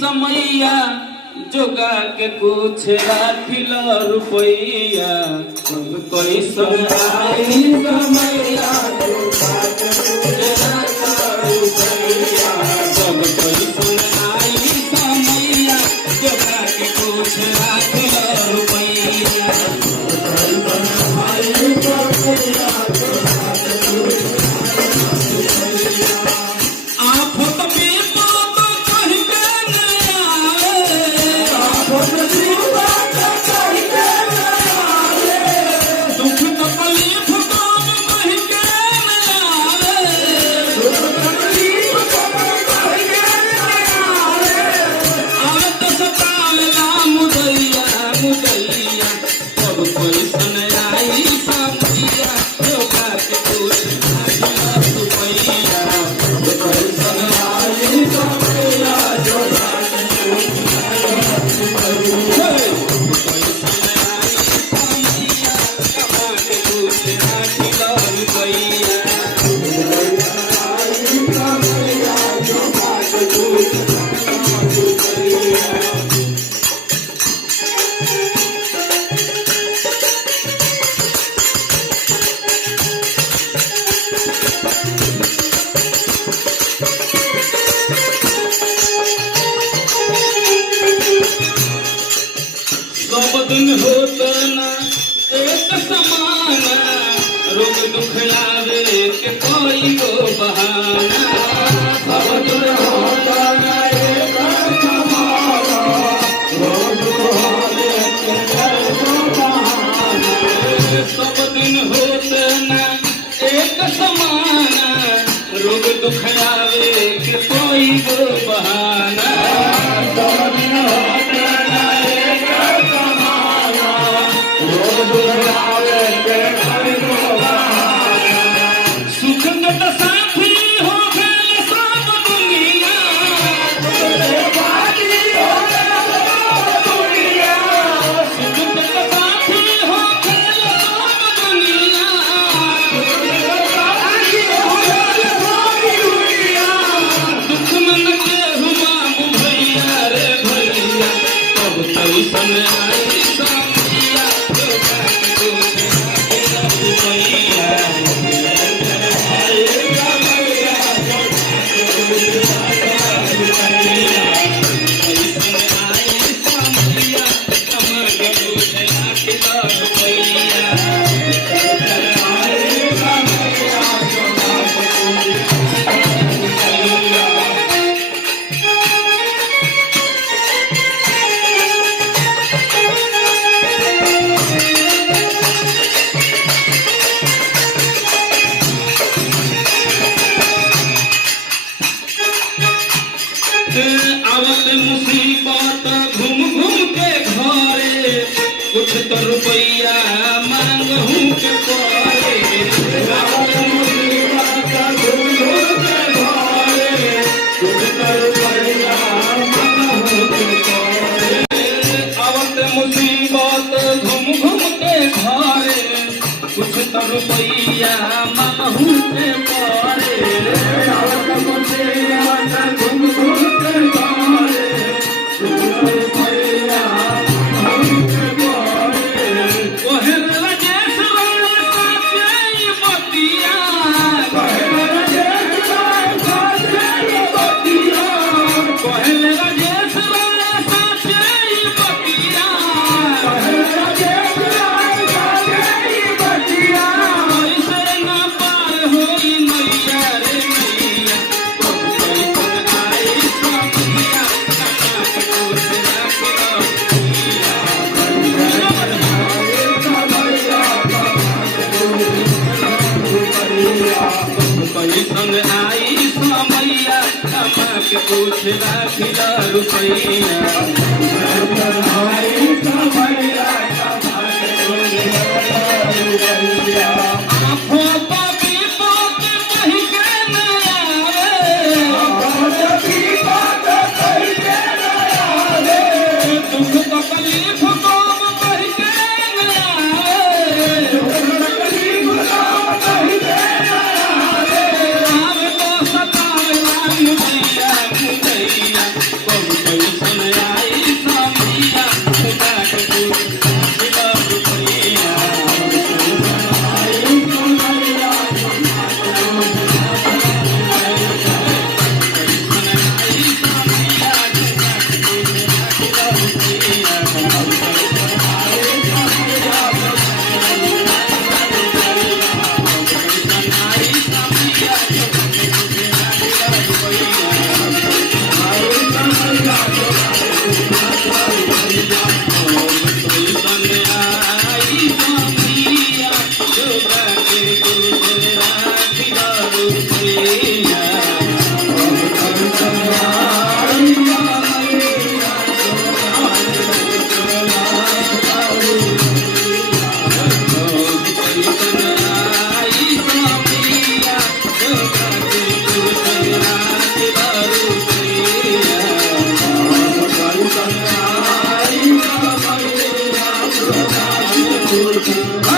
समैया जोगा के कुछ राखिल रुपैया कब कैसन आई समैया जोगा के कुछ राखिल रुपैया कब कैसन आई समैया जोगा के कुछ राखिल रुपैया दिन होत ना एक समान रोग दुख आवे के कोई गो बहाना सब दिन होत ना एक समान रोग दुख आवे के कोई गो बहाना सब दिन होत ना एक समान रोग दुख आवे के कोई गो बहाना सब दिन होत ना सुख के साथी हो गए सब दुनिया सुख के साथी हो गए सब दुनिया दुख मन के हुआ भैया रे भैया कब कैसन आई समैया आवत मुसीबत घूम घूम के घरे कुछ तो रुपैया मांगहू के परे आवत मुसीबत घूम घूम के घरे कुछ तो रुपैया मांगहू के परे आवत मुसीबत घूम घूम के घरे कुछ तो रुपैया मांगहू के परे आवत मुसीबत घूम घूम कैसन आई समैया कमा के कुछ राखिल रुपैया आई समैया कमा के कुछ राखिल रुपैया आँखों पर विपद कहीं के न आवे आँखों पर विपद कहीं के न आवे दुख तकलीफ कब कहीं के न आवे दुख तकलीफ कब कहीं के मुदैया मुदैया कब આ